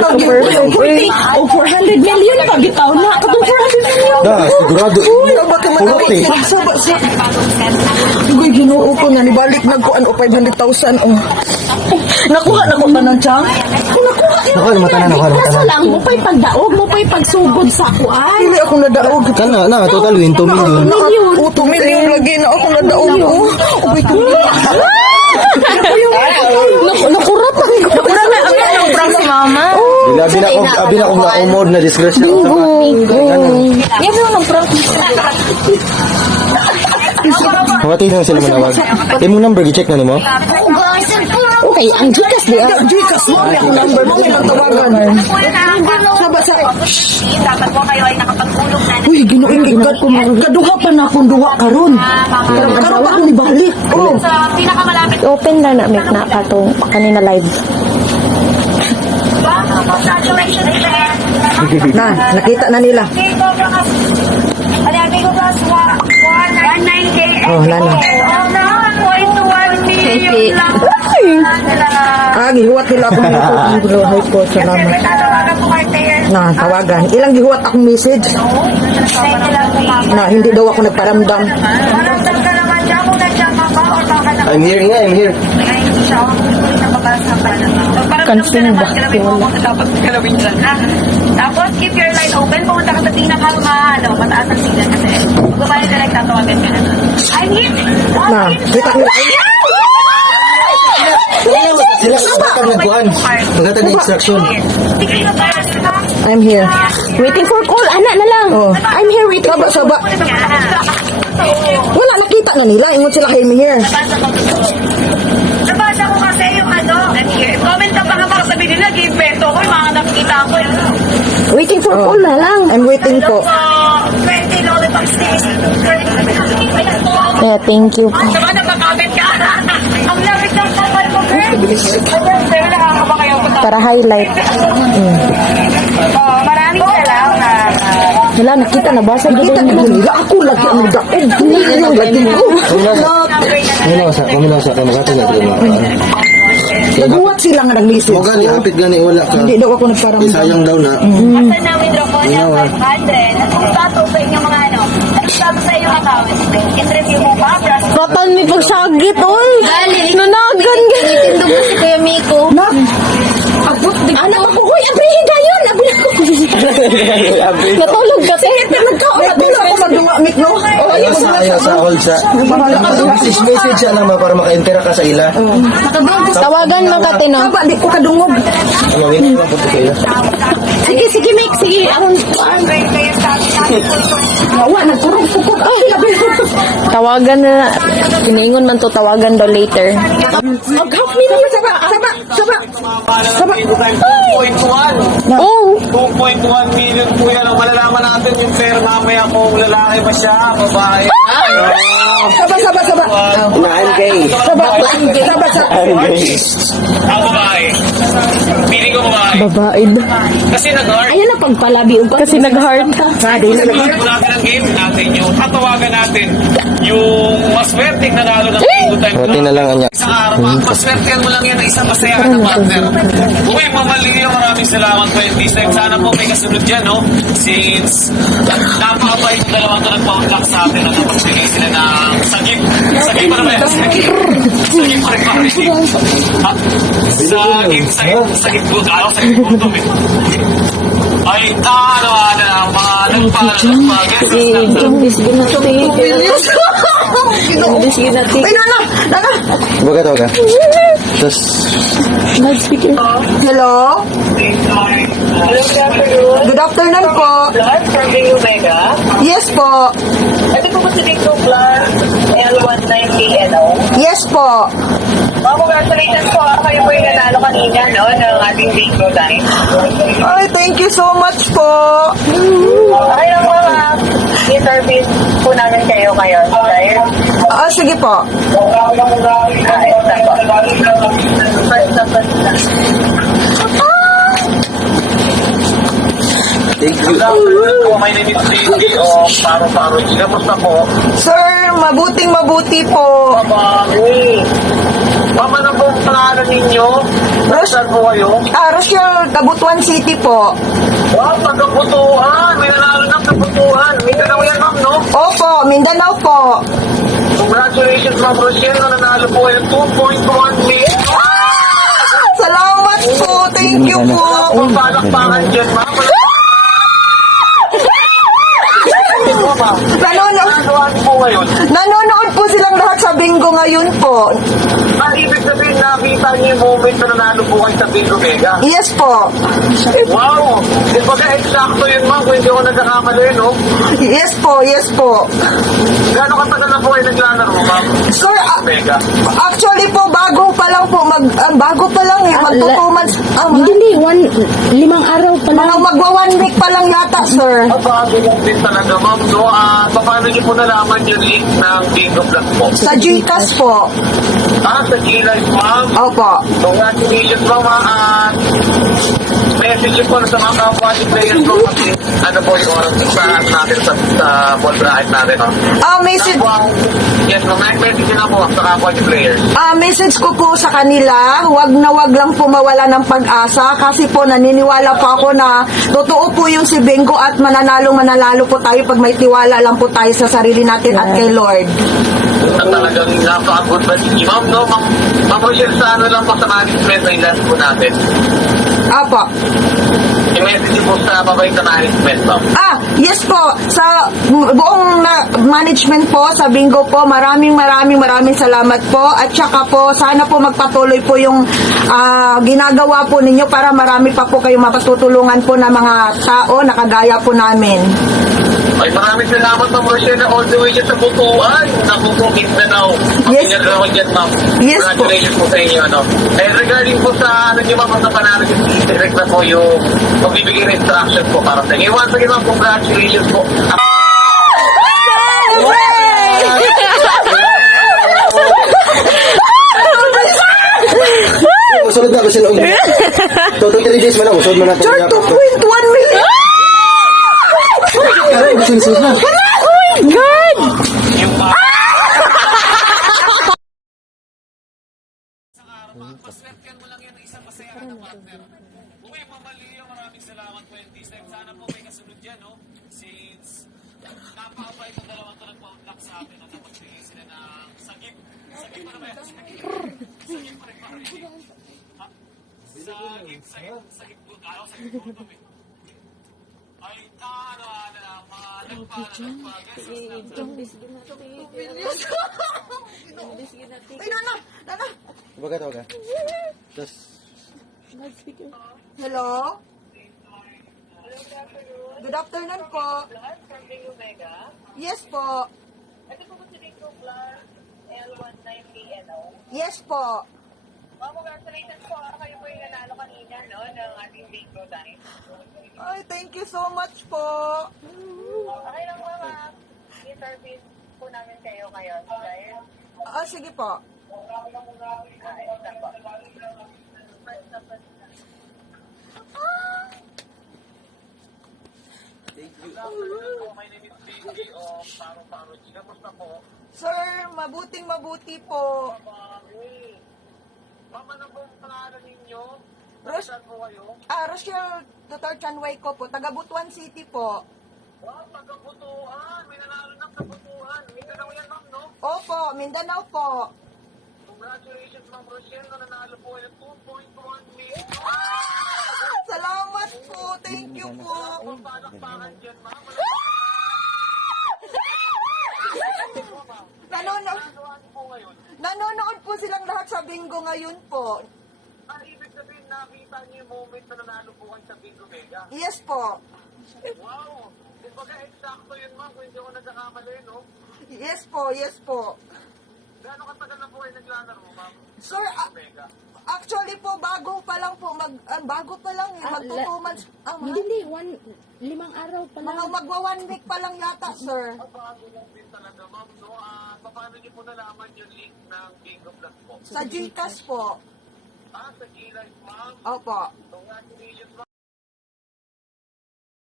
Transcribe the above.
O 400 million pagitaw na. Katong 400 million. Sigurado. Pulot eh. Uy, ginoo ko nga, nibalik nagkuan o 500,000 o. Nakuha na ko ba ng tiyang? Nakuha na matanan. Kaso lang, mo pa'y pagdaog, mo pa'y pagsugod sa kuan. Hindi ako nadaog. Kana, total win 2 million. O, 2 million lagi na ako nadaog ko. Uy, 2 million. Nakurap ang Wala na ang prank si mama. Abi na akong naumod na disgrasya. Yan mo ng prank. Mawati na sila manawag. Yung number, i-check na mo? Okay, ang Gcash di ah. Gcash mo, may akong number mo, may nagtawagan. Dapat po kayo ay nakapagulong na. Uy, ginuing kaduha pa na akong duha karon. Karon pa akong ibalik. Oh. Sa pinakamalapit Open na na make na katong kanina live. ba? Saturation is there. Na, nakita na nila. Alagay ko plus 19K. Oh, lalo. Oh, no. 0.1 million lang. Gihuwat nila akong nito. Hay po, salamat. Tatawagan po kayo tayo. Na, tawagan. Ilang gihuwat akong message na hindi daw ako nagparamdam. Maramdam ka naman dyan kung nandiyan ka ba or baka na I'm here. Kansin ba? Tapos, keep your line open. Pumunta ka sa mataas ang signal kasi. Magbabayad ka lang, tatawagan ka na. I'm here! Na, kita nila. Sila bakal nagkuhan. Magkata na instruction. I'm here. Waiting for call. Anak na lang. Oh. I'm here waiting for Saba. Wala, nakita na nila. Ingon sila, I'm here. Nabasa ko kasi yung comment ka pa nga para sabihin nila, give beto ko, yung mga nakikita ko. waiting for call na lang. I'm waiting po. 20 lollipop sticks. Yeah, thank you. Diba nagpa-comment ka? Ang lapit ng kapal mo, girl. Pero nakakaba kayo. Para highlight. Maraming salamat. Wala, nakita na ba? Nakita na nila. Ako lagi ang nagdaog. Hindi yung lagi ko. Kuminasa ka. Magkata na sila. Naguwat sila nga ng message. Mo gani, hapit gani, wala ka. Hindi daw ako nagparamdam. Sayang daw na. Asa na withdraw po niya 500. At kung tato sa inyong mga tato sa inyong account. In-review mo pa, plus Total ni pagsagit, oy. Nanagan ka. Nintendo mo si Kuya Miko. Anak ako, uy, abrihin ka yun. Natulog ka, te. Natulog ako magduwa, Mik, no? Ayaw sa hold sa. Message siya naman para maka-intera ka sa ila. Tawagan mo ka, Tino. Saba, di ko kadungog. Ano, wait lang po sa ila. Sige, Mick. Sige, akong... Nawa, nagkurog-pukot. Tawagan na. Kiningon man to, tawagan daw later. Mag-half minute. Saba. 2.1. Oh! 2.1 million po yan. Ang malalaman natin yung fair mamaya kung lalaki ba siya, babae. Saba. 9K. Saba. Ang babae. Feeling ko babae. Babae. Kasi nag-heart. Ayan na pagpalabi. Kasi nag-heart. Sabihin po natin ang game natin yung tatawagan natin yung maswerteng nanalo ng bingo time. Pati na lang anya. Isang araw, maswertehan mo lang yan na isang masayahan na partner. Okay, mamaliyo, maraming salamat po yung this time. Sana po may kasunod dyan, no? Since napakabait yung dalawang to nagpa-unlock sa atin na napagsigay sila ng sagip. Sagip pa na ba yan? Sagip pa rin pa rin. Sagip po. Ano? Sagip po ito, eh. Ay, mga nagpa-guess. English ginati. English ginati. Ay, nana. Baga to ka. Tapos, Loudspeaker. Hello? Good afternoon po. Plus, from the Omega. Yes po. Ito po ba si Victor Plus L19KNO? Yes po. Congratulations po. Kayo po yung nanalo kanina, no? Ng ating bingo time. Ay, thank you so much po. Okay lang po, ma'am. I-service po namin kayo ngayon. Dahil, Sige po. ito po. First na first na. thank you. My name is Stevie o Paro-Paro. Kamusta po? Sir, mabuting mabuti po. Mami. Mama na po pong pangalan ninyo? Saan po kayo? Rochelle, Cabutuan City po. Wow, pagkaputuhan! May nanalo ng kaputuhan. May tanong yan, ma'am, no? Opo, Mindanao po. Congratulations, Ma'am Rochelle, na nanalo po kayo ng 2.1 million. Salamat po. Thank you po. Kung palakpakan dyan, ma'am. Po, ma'am. Nanonood po ngayon. Nanonood po silang lahat sa bingo ngayon po. Ibig sabihin, nakita niyo yung moment na nanalo po kayo sa Bingo Mega. Yes po. Wow! Di ba ka eksakto yun, ma'am, kung hindi ako nagkakamali, no? Yes po, yes po. Gano'ng katagal na po kayo naglalaro, ma'am? Sir, Mega. actually po, bago pa lang po. Bago pa lang eh. Magtutumans. Hindi, 5 araw pa lang. Magwa 1 week pa lang yata, sir. Bago lang din talaga, ma'am, no? Paano niyo po nalaman yung link ng Bingo Plus po? Sa GCash po. Sa G-Live, ma'am. Opo. Congratulations, ma'am. Message po sa mga kapwa players po kasi ano po yung oras sa natin sa ball bracket natin, no? Message. Yes, ma'am. Message na po sa kapwa players. Message ko po sa kanila, wag lang po mawala ng pag-asa kasi po naniniwala po ako na totoo po yung si Bingo at mananalo po tayo pag may tiwala lang po tayo sa sarili natin at kay Lord. Talagang napaka-good ba si ma'am, no? Ma'am Rochelle, sa ano lang po sa management na ilan po natin? Apo. I-message po sa mabait na management, ma'am. Yes po. Sa buong management po, sa Bingo po, maraming salamat po. At saka po, sana po magpatuloy po yung ginagawa po ninyo para marami pa po kayong mapatutulungan po na mga tao na kagaya po namin. Ay, maraming salamat, Ma'am Rochelle, all the way dyan sa Butuan. Naku po, Mindanao. Yes. Yes. Ako dyan, ma'am. Yes po. Congratulations po sa inyo, ano. Regarding po sa, ano nyo, ma'am, sa panalo, direct na po yung magbibigay na instruction po para sa inyo. Once again, ma'am, congratulations po. Usunod na, Rochelle. Total 3 days man ako. Usunod mo na. Sir, 2.1 million! Aray, business na. God! Yung paswertihan mo lang yan ng isang masaya na partner. Kung may mamaliyo, maraming salamat po. And this time, sana po may kasunod yan, no? Since napakabay itong dalawang to nagpa-unlock sa atin at napagbigay sila ng sagip. Sagip pa naman. Sagip pa rin pa rin. Sagip po. Sagip po. Ay, Ay, nana! Baga. Tapos, Hello? Good afternoon po. From Bingo Mega. Yes po. Ito po si Bingo Plus L19PNO. Yes po. Congratulations po. Kayo po yung nanalo kanina, no? Ng ating Bingo time. Ay, thank you so much po. Okay lang ba, ma'am? I-service po namin kayo ngayon. Dahil, Sige po. ito po. My name is Vicky of Paro-Paro. Kamusta po? Sir, mabuti po. Ma'am, ano pong pangalan ninyo? Ros- Saan po kayo? Rochelle Dr. Chanway ko po, taga Butuan City po. Wow, pagkaputuhan. May nanalo ng kaputuhan. May tanong yan, ma'am, no? Opo, Mindanao po. Congratulations, Ma'am Rochelle, na nanalo po kayo ng 2.1 million. Salamat po. Thank you po. Kung palakpakan dyan, ma'am. Nanonood po ngayon. Nanonood po silang lahat sa bingo ngayon po. Ibig sabihin, nakita niyo yung moment na nanalo po kayo sa Bingo Mega. Yes po. Wow! Kumbaga, eksakto yun, ma'am, kung hindi ako nagkakamali, no? Yes po, yes po. Gano'ng katagal na po kayo naglalaro, ma'am? Sir, Bingo Mega. actually po, bago pa lang po. Bago pa lang eh. Magtutumans. Hindi, 5 araw pa lang. Magwa 1 week pa lang yata, sir. Bago lang din talaga, ma'am, no? Paano niyo po nalaman yung link ng Bingo Plus po? Sa GCash po. Sa G-Live, ma'am. Opo. Congratulations, ma'am.